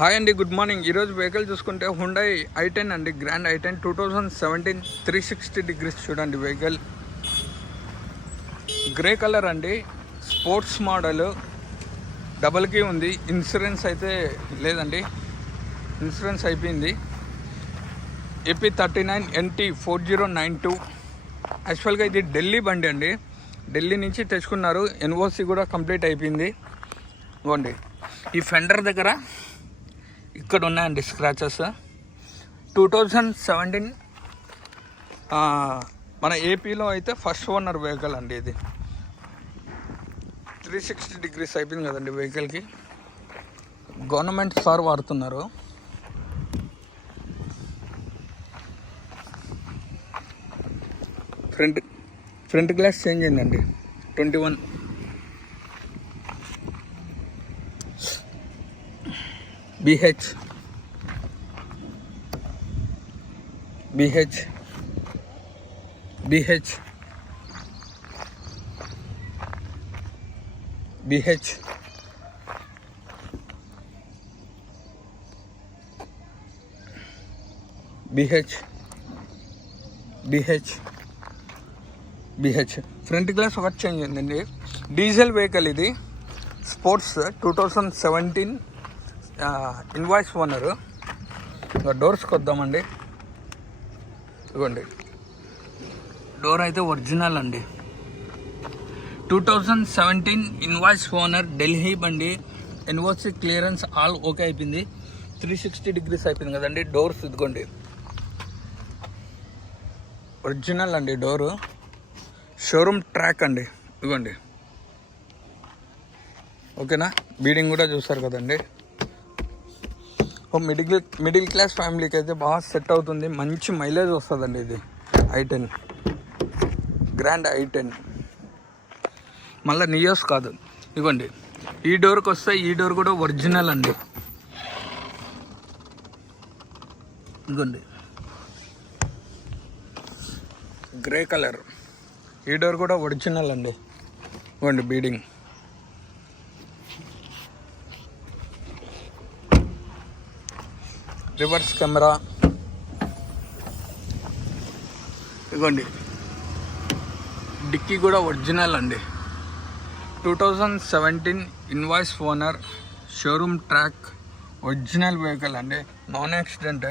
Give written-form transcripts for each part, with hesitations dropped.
Hi అండి, good morning. ఈరోజు vehicle చూసుకుంటే హుండై i10 అండి, గ్రాండ్ i10 2017 360 డిగ్రీస్. చూడండి వెహికల్ గ్రే కలర్ అండి, స్పోర్ట్స్ మోడల్, డబల్ కీ ఉంది. ఇన్సూరెన్స్ అయితే లేదండి, ఇన్సూరెన్స్ అయిపోయింది. AP39NT 4092. యాక్చువల్గా ఇది ఢిల్లీ బండి అండి, ఢిల్లీ నుంచి తెచ్చుకున్నారు. ఎన్ఓసి కూడా కంప్లీట్ అయిపోయింది. ఇవ్వండి, ఈ ఫెండర్ దగ్గర ఇక్కడ ఉన్నాయండి స్క్రాచెస్. 2017 మన ఏపీలో అయితే ఫస్ట్ ఓనర్ వెహికల్ అండి ఇది. 360 డిగ్రీస్ అయిపోయింది కదండి వెహికల్కి. గవర్నమెంట్ సార్ వాడుతున్నారు. ఫ్రంట్ గ్లాస్ చేంజ్ అయిందండి. 21 BH BH BH BH BH BH BH front glass ఒకటి చేంజ్ అయిందండి. డీజిల్ వెహికల్ ఇది, స్పోర్ట్స్ 2017 ఇన్వాయిస్ ఓనరు. డోర్స్కి వద్దామండి. ఇవ్వండి, డోర్ అయితే ఒరిజినల్ అండి. 2017 ఇన్వాయిస్ ఓనర్, ఢిల్లీ బండి, ఎన్ఓసి క్లియరెన్స్ ఆల్ ఓకే అయిపోయింది. 360 డిగ్రీస్ అయిపోయింది కదండి. డోర్స్ ఇదిగోండి, ఒరిజినల్ అండి డోరు. షోరూమ్ ట్రాక్ అండి, ఇదిగోండి. ఓకేనా, బీడింగ్ కూడా చూస్తారు కదండి. మిడిల్ క్లాస్ ఫ్యామిలీకి అయితే బాగా సెట్ అవుతుంది. మంచి మైలేజ్ వస్తుందండి ఇది i10, గ్రాండ్ i10. మళ్ళీ నియోస్ కాదు. ఇవ్వండి, ఈ డోర్కి వస్తే ఈ డోర్ కూడా ఒరిజినల్ అండి. ఇదిగోండి, గ్రే కలర్, ఈ డోర్ కూడా ఒరిజినల్ అండి. ఇవ్వండి బీడింగ్. రివర్స్ కెమెరా, ఇదిగోండి. డిక్కీ కూడా ఒరిజినల్ అండి. 2017 invoice owner, showroom track, original vehicle అండి. Non accident.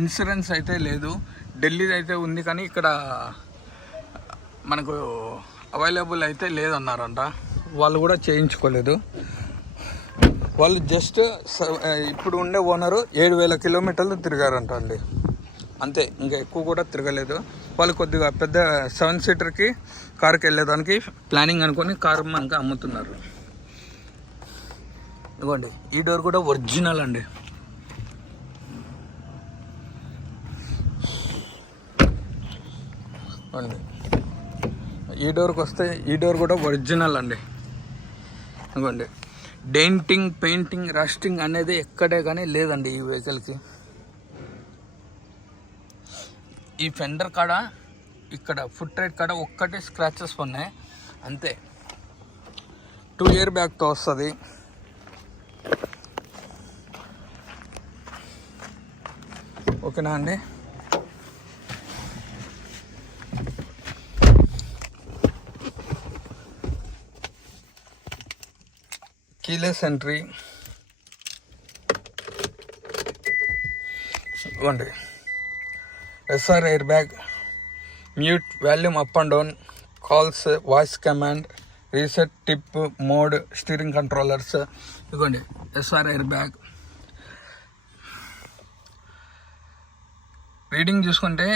ఇన్సూరెన్స్ అయితే లేదు. ఢిల్లీది అయితే ఉంది, కానీ ఇక్కడ మనకు అవైలబుల్ అయితే లేదన్నారంట. వాళ్ళు కూడా చేయించుకోలేదు. వాళ్ళు జస్ట్ ఇప్పుడు ఉండే ఓనరు 7,000 కిలోమీటర్లు తిరిగారంట అండి, అంతే. ఇంకా ఎక్కువ కూడా తిరగలేదు. వాళ్ళు కొద్దిగా పెద్ద 7 సీటర్కి కార్కి వెళ్ళేదానికి ప్లానింగ్ అనుకొని కారు మనకి అమ్ముతున్నారు. ఇదిగోండి, ఈ డోర్ కూడా ఒరిజినల్ అండి. అండి, ఈ డోర్కి వస్తే ఈ డోర్ కూడా ఒరిజినల్ అండి. ఇదిగోండి, డెంటింగ్, పెయింటింగ్, రస్టింగ్ అనేది ఎక్కడే కానీ లేదండి ఈ వెహికల్కి. ఈ ఫెండర్ కాడ, ఇక్కడ ఫుట్ రైట్ కాడ ఒక్కటే స్క్రాచెస్ ఉన్నాయి, అంతే. 2 ఇయర్ బ్యాగ్తో వస్తుంది. ఓకేనా అండి. కీలెస్ ఎంట్రీ, ఇవ్వండి. SR air bag, mute, volume up and down, calls, voice command, reset, tip mode, steering controllers. ఇవ్వండి, SR ఎయిర్ బ్యాగ్. రీడింగ్ చూసుకుంటే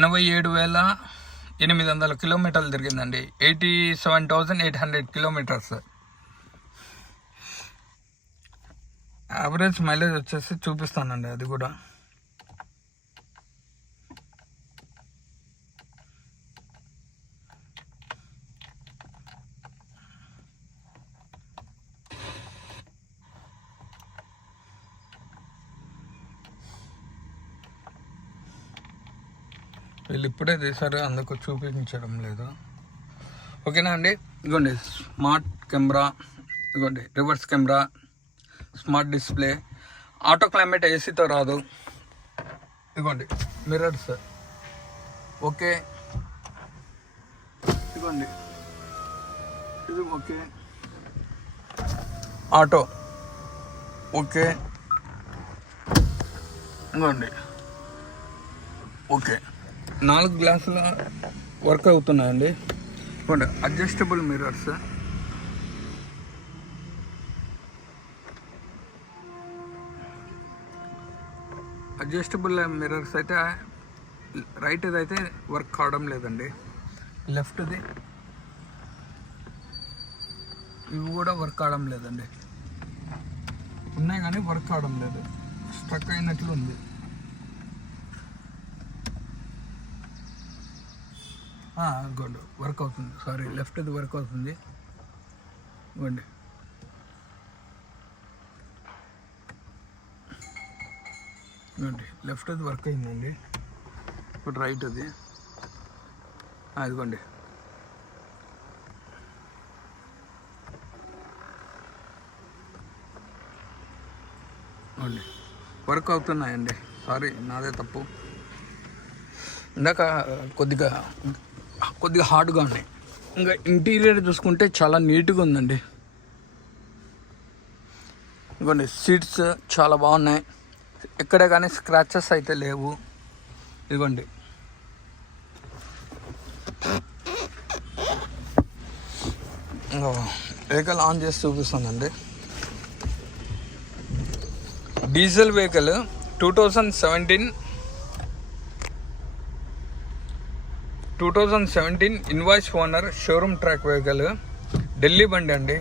87,800 కిలోమీటర్లు తిరిగిందండి. 87,800 కిలోమీటర్స్. యావరేజ్ మైలేజ్ వచ్చేసి చూపిస్తానండి, అది కూడా. వీళ్ళు ఇప్పుడే తీశారు, అందుకు చూపించడం లేదు. ఓకేనా అండి. ఇదిగోండి స్మార్ట్ కెమెరా, ఇదిగోండి reverse camera, smart display, auto climate ఏసీతో రాదు. ఇదిగోండి మిర్రర్స్ ఓకే, ఇదిగోండి ఇది ఓకే, ఆటో ఓకే, ఇదిగోండి ఓకే. 4 గ్లాసుల వర్క్ అవుతున్నాయండి. ఇదిగోండి అడ్జస్టబుల్ మిర్రర్స్, అడ్జస్టబుల్ మిర్రర్స్ అయితే రైట్ది అయితే వర్క్ కావడం లేదండి, లెఫ్ట్ది ఇవి కూడా వర్క్ కావడం లేదండి. ఉన్నాయి కానీ వర్క్ కావడం లేదు, స్ట్రక్ అయినట్లు ఉంది. ఇదిగోండి వర్క్ అవుతుంది, సారీ లెఫ్ట్ది వర్క్ అవుతుంది. ఇవ్వండి ఇవ్వండి లెఫ్ట్ది వర్క్ అయిందండి. ఇప్పుడు రైట్ అది ఇదిగోండి వర్క్ అవుతున్నాయండి. సారీ నాదే తప్పు, ఇందాక కొద్దిగా హార్డ్గా ఉన్నాయి. ఇంకా ఇంటీరియర్ చూసుకుంటే చాలా నీట్గా ఉందండి. ఇదిగోండి సీట్స్ చాలా బాగున్నాయి, ఎక్కడ కానీ స్క్రాచెస్ అయితే లేవు. ఇదిగోండి వెహికల్ ఆన్ చేసి చూపిస్తానండి. Diesel vehicle 2017 invoice owner showroom track vehicle, Delhi బండి అండి.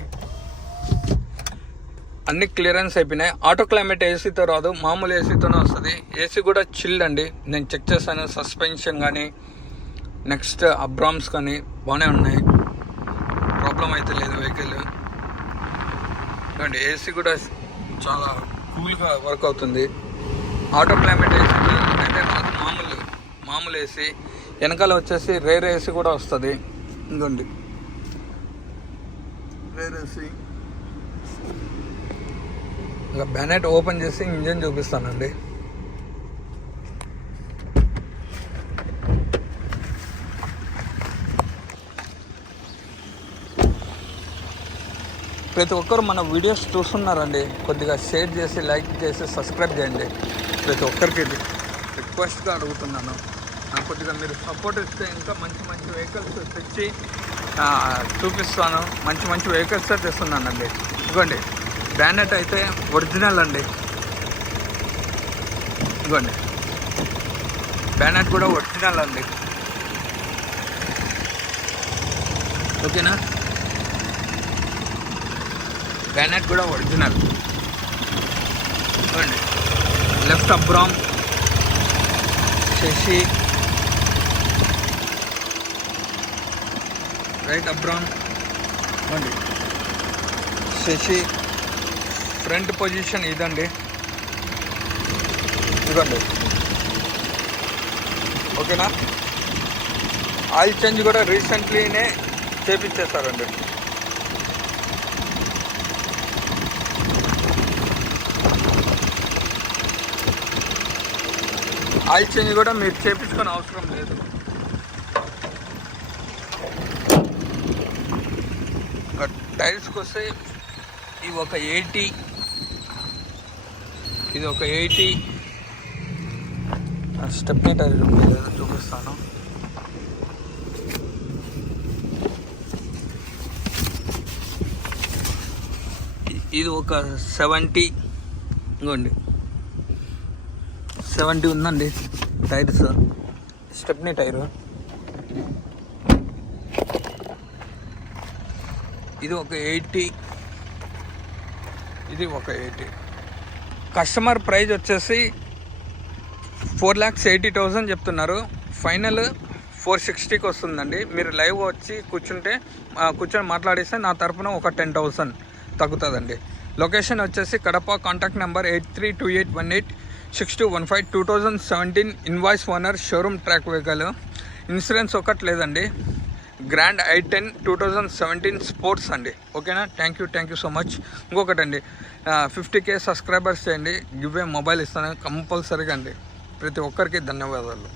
అన్ని క్లియరెన్స్ అయిపోయినాయి. ఆటో క్లైమేట్ ఏసీతో రాదు, మామూలు ఏసీతోనే వస్తుంది. ఏసీ కూడా చిల్డ్ అండి, నేను చెక్ చేశాను. సస్పెన్షన్ కానీ నెక్స్ట్ అబ్రామ్స్ కానీ బాగానే ఉన్నాయి, ప్రాబ్లం అయితే లేదు వెహికల్. అండి ఏసీ కూడా చాలా కూల్గా వర్క్ అవుతుంది. ఆటో క్లైమేట్ ఏసీ అయితే రాదు, మామూలు ఏసీ. వెనకాల వచ్చేసి రేర్ ఏసీ కూడా వస్తుంది. ఇంకోండి రేర్ ఏసీ. ఇంకా బ్యానెట్ ఓపెన్ చేసి ఇంజన్ చూపిస్తానండి. ప్రతి ఒక్కరు మన వీడియోస్ చూస్తున్నారండి, కొద్దిగా షేర్ చేసి లైక్ చేసి సబ్స్క్రైబ్ చేయండి. ప్రతి ఒక్కరికి రిక్వెస్ట్గా అడుగుతున్నాను. కొద్దిగా మీరు సపోర్ట్ ఇస్తే ఇంకా మంచి వెహికల్స్ తెచ్చి చూపిస్తాను. మంచి వెహికల్స్ తెస్తున్నానండి. ఇదిగోండి బ్యానెట్ అయితే ఒరిజినల్ అండి. ఇదిగోండి బ్యానెట్ కూడా ఒరిజినల్ అండి. ఓకేనా, బ్యానెట్ కూడా ఒరిజినల్. ఇదిగోండి left apron chassis, right apron అండి శశి. ఫ్రంట్ పొజిషన్ ఇదండి. ఇదిగోండి ఓకేనా. ఆయిల్ చేంజ్ కూడా రీసెంట్లీనే చేపించేస్తారండి. ఆయిల్ చేంజ్ కూడా మీరు చేపించుకొని అవసరం లేదు. టైర్స్కి వస్తే ఇవి ఒక 80, ఇది ఒక 80. స్టెప్నీ టైర్ చూపిస్తాను. ఇది ఒక 70. ఇంకోండి 70 ఉందండి టైర్స్, స్టెప్నీ టైరు. ఇది ఒక 80, ఇది ఒక 80. కస్టమర్ ప్రైస్ వచ్చేసి 4,80,000 చెప్తున్నారు. ఫైనల్ 460కి వస్తుందండి. మీరు లైవ్ వచ్చి కూర్చొని మాట్లాడిస్తే నా తరపున ఒక 10,000 తగ్గుతుందండి. లొకేషన్ వచ్చేసి Kadapa. Contact number 8328186215. 2017 invoice owner showroom track vehicle. Insurance ఒకటి లేదండి. గ్రాండ్ i10 2017 స్పోర్ట్స్ అండి. ఓకేనా, థ్యాంక్ యూ సో మచ్. ఇంకొకటండి, 50K సబ్స్క్రైబర్స్ చేయండి, గివ్ ఏ మొబైల్ ఇస్తాను కంపల్సరీగా అండి. ప్రతి ఒక్కరికి ధన్యవాదాలు.